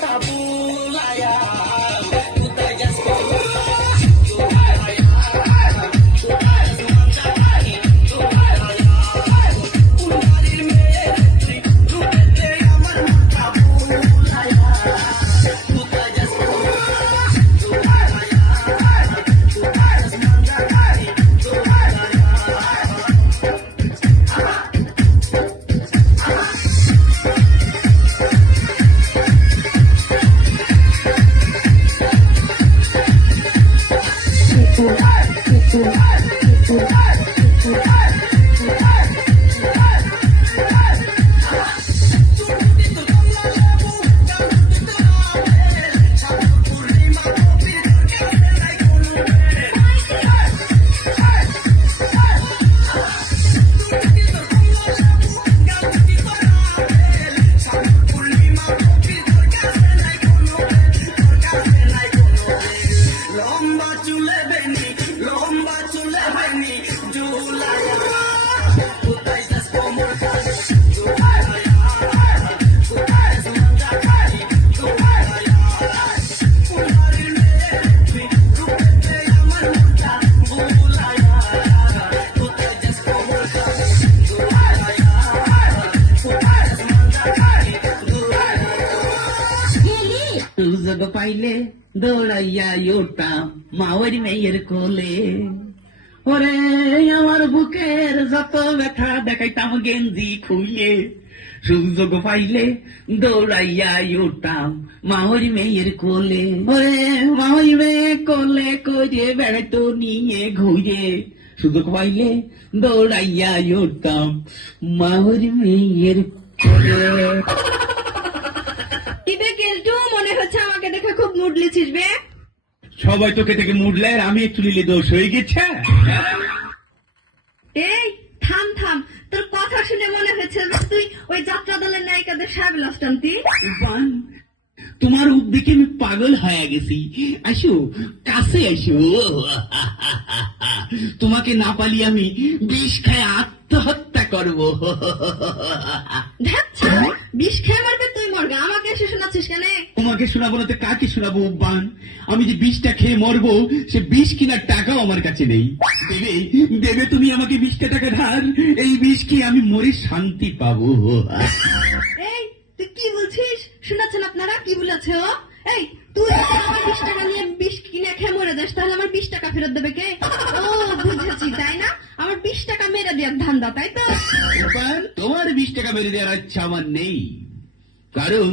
taboo. দৌড়াইয়া ওটাম মাওয়ারি মেয়ের কোলে ওরে আমার বুকের যত ব্যথা দেখাইতাম গেঞ্জি খুলে সুযোগ পাইলে দৌড়াইয়া ওটাম মাওয়ারি মেয়ের কোলে ওরে মাওয়ারি মেয়ে কোলে করে বেড়াতো নিয়ে ঘুরে সুযোগ পাইলে দৌড়াইয়া ওটাম মাওয়ারি মেয়ের কোলে মনে হচ্ছে আমাকে দেখে খুব মুড লিছিস বে সবাই তোকে থেকে মুডলে আর আমি একটু নিলে দোষ হয়ে গেছে। এই থাম থাম। তোর কথা শুনে মনে হচ্ছে তুই ওই যাত্রা দলের নায়িকাদের সাহেব লস্টান্তি বান, তোমার উদ্দিকে আমি পাগল হয়ে গেছি। আসো কাছে আসো। তোমাকে না পালি আমি বিষ খায় আত্মহত্যা করব। বিষ খেয়ে মারবে তুই মরবে আমাকে এসে শোনাচ্ছিস কেন? তোমাকে শোনাবো না তো কাকে শোনাবো বান আমি যে বিষটা খেয়ে মরবো সে বিষ কিনার টাকাও আমার কাছে নেই। দেবে দেবে তুমি আমাকে বিশটা টাকা ধার। এই বিষ খেয়ে আমি মরে শান্তি পাবো। এই তুই কি বলছিস? আপনারা? কি বলেছে ও? এই তুই আমার বিশ টাকা নিয়ে বিষ কিনে খেয়ে মরে যাস তাহলে আমার বিশ টাকা ফেরত দেবে কে? ও বুঝেছি তাই না? আমার বিশ টাকা মেরে দেওয়ার ধান্দা তাই তো? তোমার বিশ টাকা মেরে দেওয়ার ইচ্ছা আমার নেই। কারণ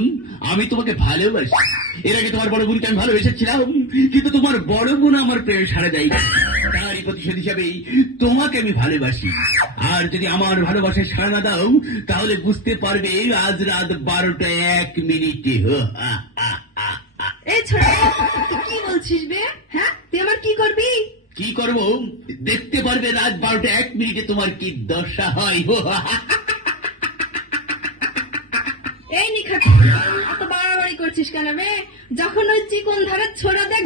আমি তোমাকে ভালোবাসি। এর আগে তোমার বড় বোনকে আমি ভালোবেসেছিলাম কিন্তু তোমার বড় বোন আমার প্রেমে সারা যায় তারই প্রতিশোধ হিসাবেই তোমাকে আমি ভালোবাসি। আর যদি আমার ভালোবাসায় সাড়া না দাও তাহলে বুঝতে পারবে আজ রাত বারোটা এক মিনিটে। এই ছোট কি বলছিস বে? হ্যাঁ? তুই আমার কি করবি? কি করব? দেখতে পারবে রাত বারোটা এক মিনিটে তোমার কি দশা হয়। এই নিখা এত বাড়াবাড়ি করছিস কেন রে যখন ওই চিকন ধরে ছোড়া দেখ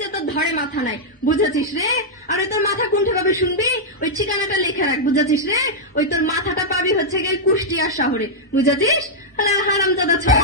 যে তোর ধরে মাথা নাই। বুঝেছিস রে? আর ওই তোর মাথা কোনটা পাবে শুনবি? ওই ঠিকানাটা লিখে রাখ, বুঝেছিস রে? ওই তোর মাথাটা পাবি হচ্ছে গিয়ে কুষ্টিয়ার শহরে। বুঝেছিস? হারাম দাদা ছোট